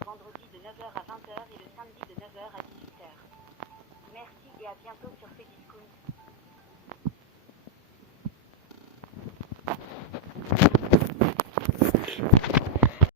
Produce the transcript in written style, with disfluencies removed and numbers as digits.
le vendredi de 9 heures à 20 heures et le samedi de 9 heures à 18 heures. Merci et à bientôt sur Cdiscount.